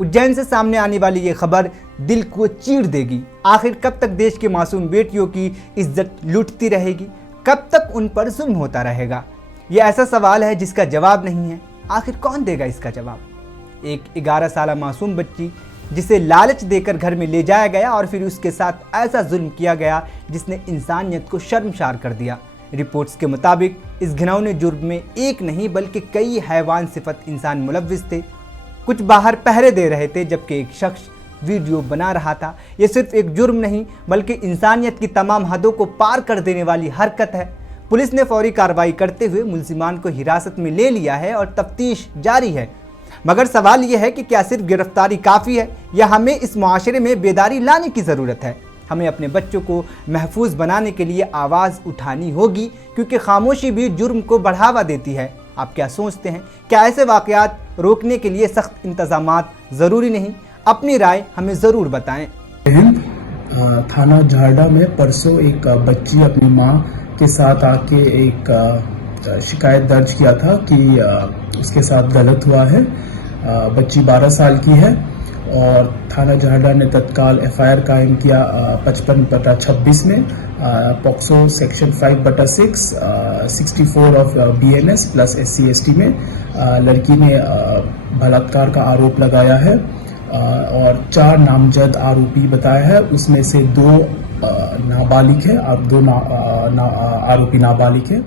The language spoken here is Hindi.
उज्जैन से सामने आने वाली ये खबर दिल को चीर देगी। आखिर कब तक देश के मासूम बेटियों की इज्जत लूटती रहेगी? कब तक उन पर जुल्म होता रहेगा? ये ऐसा सवाल है जिसका जवाब नहीं है। आखिर कौन देगा इसका जवाब? एक 11 साल मासूम बच्ची जिसे लालच देकर घर में ले जाया गया और फिर उसके साथ ऐसा जुल्म किया गया जिसने इंसानियत को शर्मसार कर दिया। रिपोर्ट्स के मुताबिक इस घिनौने जुर्म में एक नहीं बल्कि कई हैवान सिफत इंसान मुलव्विस थे। कुछ बाहर पहरे दे रहे थे जबकि एक शख्स वीडियो बना रहा था। यह सिर्फ एक जुर्म नहीं बल्कि इंसानियत की तमाम हदों को पार कर देने वाली हरकत है। पुलिस ने फौरी कार्रवाई करते हुए मुल्जिमान को हिरासत में ले लिया है और तफ्तीश जारी है। मगर सवाल यह है कि क्या सिर्फ गिरफ्तारी काफ़ी है या हमें इस मुआशरे में बेदारी लाने की ज़रूरत है? हमें अपने बच्चों को महफूज बनाने के लिए आवाज़ उठानी होगी, क्योंकि खामोशी भी जुर्म को बढ़ावा देती है। आप क्या सोचते हैं? क्या ऐसे वाक़यात रोकने के लिए सख्त इंतज़ामात ज़रूरी नहीं? अपनी राय हमें ज़रूर बताएं। थाना झारडा में परसों एक बच्ची अपनी माँ के साथ आके एक शिकायत दर्ज किया था कि उसके साथ गलत हुआ है। बच्ची 12 साल की है और थाना झारडा ने तत्काल एफआईआर कायम किया 55/26 में POCSO section 5/6 64 of BNS plus SC/ST में लड़की ने बलात्कार का आरोप लगाया है और 4 नामजद आरोपी बताया है। उसमें से 2 नाबालिग है और 2 आरोपी नाबालिग है।